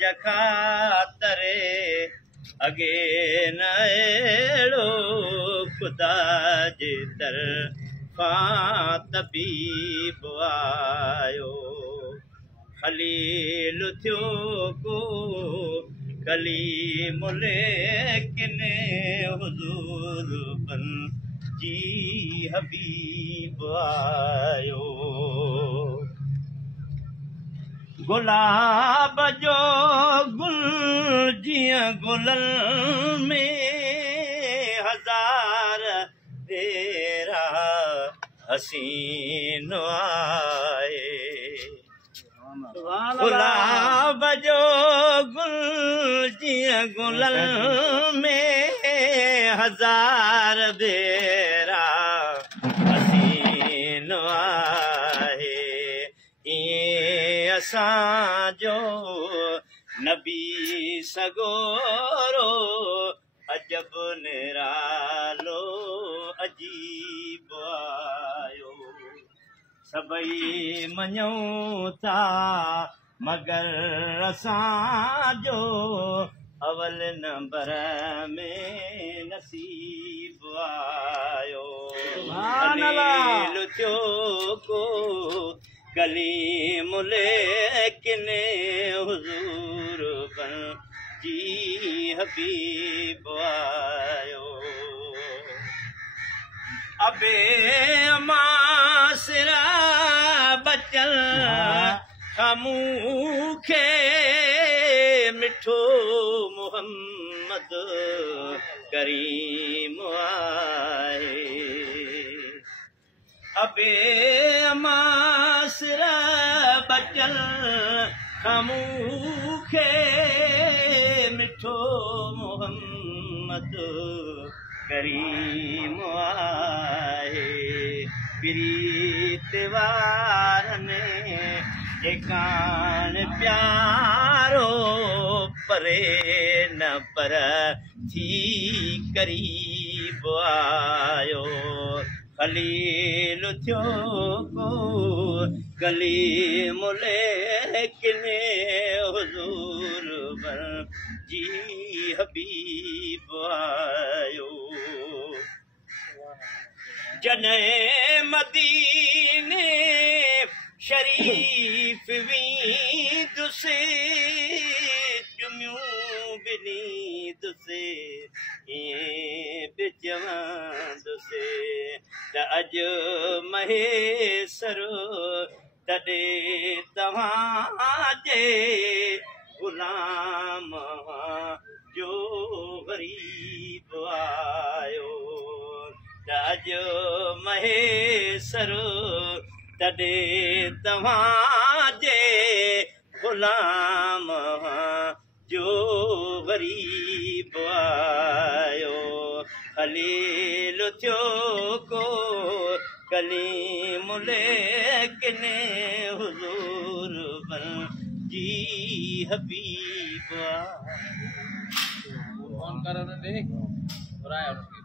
जखातरे अगे न अहिड़ो ख़ुदा जे तरफ़ां तबीब आयो खलील थियो को कलीम लेकिन हुज़ूर बन जी हबीब आयो गुलाब जो गुल जियां गुलनि में हज़ार तेरा हसीन आए गुलाब जो गुल जियां गुलनि में हज़ार तेरा हसीन आहे असांजो नबी सगोरो अजब निरालो अजीब आयो सभई मञूं था मगर असांजो अवल नंबर में नसीब आयो खलील थियो को कलीम लेकिन हुज़ूर बन जी हबीब आयो अबे मासरा बचल मूंखे मिठो मोहम्मद करीम आहे अबे मासरा बचल मूंखे मिठो मोहम्मद करीम आहे प्रीत वारनि एकान प्यारो परे न पर थी करीब आयो खलील थियो को कलीम लेकिन हुज़ूर बन जी हबीब आयो जॾहिं मदीने शरीफ वींदुसि चुमियूं बि ॾींदुसि ईअं बि चवंदुसि त अॼु महेसर तॾहिं तव्हांजे गुलाम जो गरीब आयो त अॼु महेसर तॾहिं तव्हांजे गुलाम जो गरीब आयो खलील थियो को कलीम लेकिन हुज़ूर बन जी हबीब आयो